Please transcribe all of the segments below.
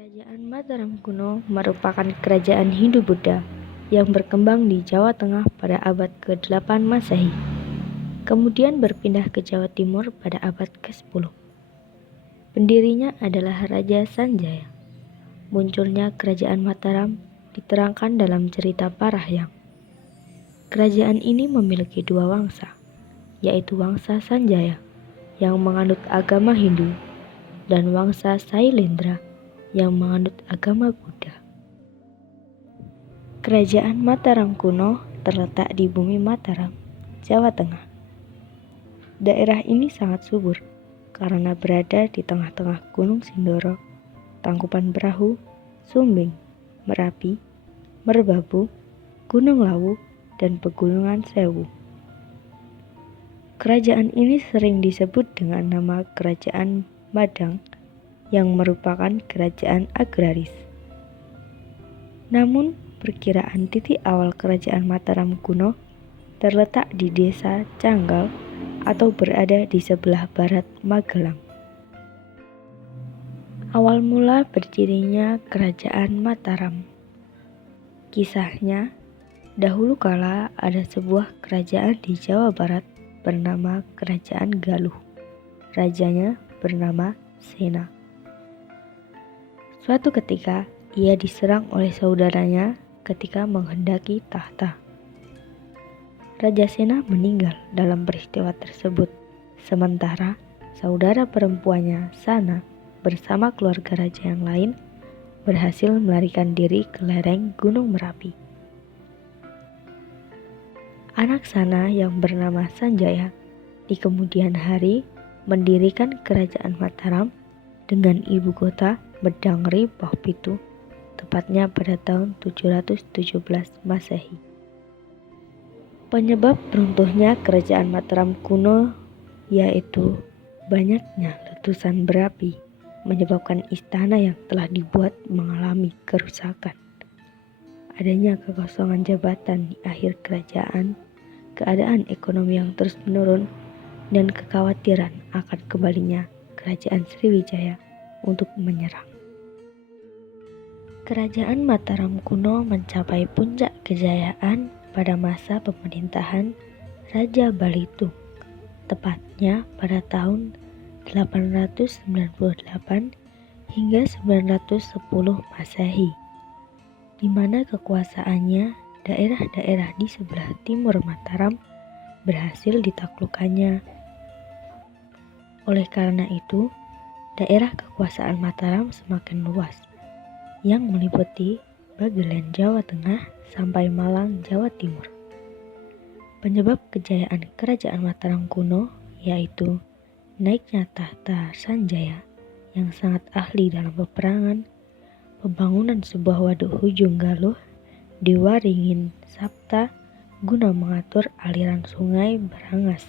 Kerajaan Mataram kuno merupakan kerajaan Hindu-Buddha yang berkembang di Jawa Tengah pada abad ke-8 Masehi, kemudian berpindah ke Jawa Timur pada abad ke-10. Pendirinya adalah Raja Sanjaya. Munculnya Kerajaan Mataram diterangkan dalam cerita Parahyang. Kerajaan ini memiliki dua wangsa, yaitu wangsa Sanjaya yang menganut agama Hindu dan wangsa Sailendra yang menganut agama Buddha. Kerajaan Mataram kuno terletak di bumi Mataram, Jawa Tengah. Daerah ini sangat subur karena berada di tengah-tengah Gunung Sindoro, Tangkuban Perahu, Sumbing, Merapi, Merbabu, Gunung Lawu, dan Pegunungan Sewu. Kerajaan ini sering disebut dengan nama Kerajaan Madang yang merupakan kerajaan agraris. Namun, perkiraan titik awal Kerajaan Mataram kuno terletak di desa Canggal atau berada di sebelah barat Magelang. Awal mula berdirinya Kerajaan Mataram. Kisahnya, dahulu kala ada sebuah kerajaan di Jawa Barat bernama Kerajaan Galuh. Rajanya bernama Sena. Suatu ketika, ia diserang oleh saudaranya ketika menghendaki tahta. Raja Sena meninggal dalam peristiwa tersebut, sementara saudara perempuannya, Sana, bersama keluarga raja yang lain, berhasil melarikan diri ke lereng Gunung Merapi. Anak Sana yang bernama Sanjaya, di kemudian hari mendirikan Kerajaan Mataram dengan ibu kota Medangri Pohpitu, tepatnya pada tahun 717 Masehi. Penyebab runtuhnya Kerajaan Mataram kuno yaitu banyaknya letusan berapi menyebabkan istana yang telah dibuat mengalami kerusakan. Adanya kekosongan jabatan di akhir kerajaan, keadaan ekonomi yang terus menurun, dan kekhawatiran akan kembalinya Kerajaan Sriwijaya untuk menyerang. Kerajaan Mataram kuno mencapai puncak kejayaan pada masa pemerintahan Raja Balitung, tepatnya pada tahun 898 hingga 910 Masehi, di mana kekuasaannya daerah-daerah di sebelah timur Mataram berhasil ditaklukkannya. Oleh karena itu, daerah kekuasaan Mataram semakin luas, yang meliputi bagian Jawa Tengah sampai Malang, Jawa Timur. Penyebab kejayaan Kerajaan Mataram kuno yaitu naiknya tahta Sanjaya yang sangat ahli dalam peperangan, pembangunan sebuah waduk Hujung Galuh di Waringin Sapta guna mengatur aliran sungai Barangas,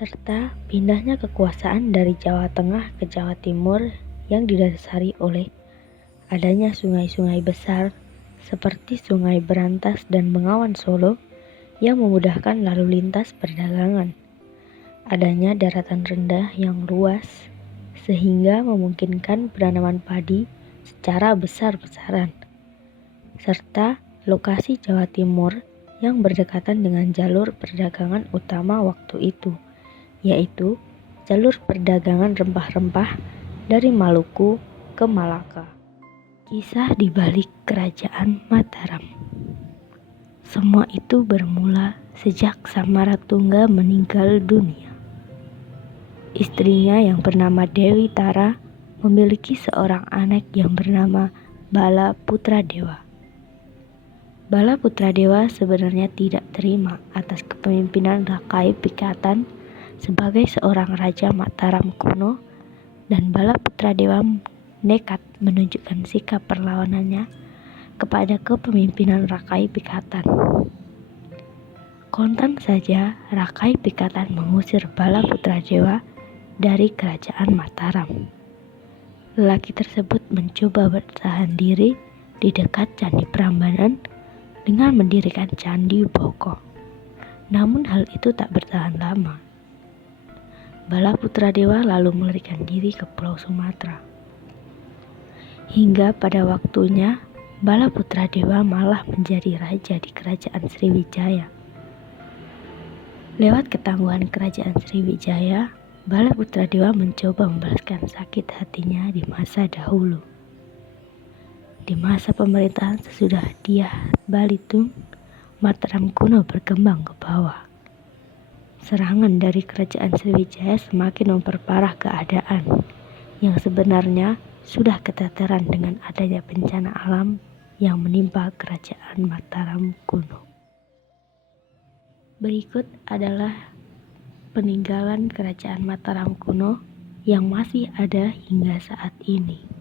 serta pindahnya kekuasaan dari Jawa Tengah ke Jawa Timur yang didasari oleh adanya sungai-sungai besar seperti Sungai Berantas dan Bengawan Solo yang memudahkan lalu lintas perdagangan. Adanya daratan rendah yang luas sehingga memungkinkan penanaman padi secara besar-besaran, serta lokasi Jawa Timur yang berdekatan dengan jalur perdagangan utama waktu itu, yaitu jalur perdagangan rempah-rempah dari Maluku ke Malaka. Kisah di balik Kerajaan Mataram. Semua itu bermula sejak Samaratungga meninggal dunia. Istrinya yang bernama Dewi Tara memiliki seorang anak yang bernama Bala Putradewa. Bala Putradewa sebenarnya tidak terima atas kepemimpinan Rakai Pikatan sebagai seorang Raja Mataram kuno, dan Bala Putradewa nekat menunjukkan sikap perlawanannya kepada kepemimpinan Rakai Pikatan. Kontan saja Rakai Pikatan mengusir Bala Putradewa dari Kerajaan Mataram. Lelaki tersebut mencoba bertahan diri di dekat Candi Prambanan dengan mendirikan Candi Boko. Namun hal itu tak bertahan lama. Bala Putradewa lalu melarikan diri ke Pulau Sumatera. Hingga pada waktunya Balaputra Dewa malah menjadi raja di kerajaan Sriwijaya. Lewat ketangguhan kerajaan Sriwijaya, Balaputra Dewa mencoba membalaskan sakit hatinya di masa dahulu. Di masa pemerintahan sesudah dia Balitung, Mataram kuno berkembang ke bawah. Serangan dari kerajaan Sriwijaya semakin memperparah keadaan yang sebenarnya sudah keteteran dengan adanya bencana alam yang menimpa kerajaan Mataram kuno. Berikut adalah peninggalan kerajaan Mataram kuno yang masih ada hingga saat ini.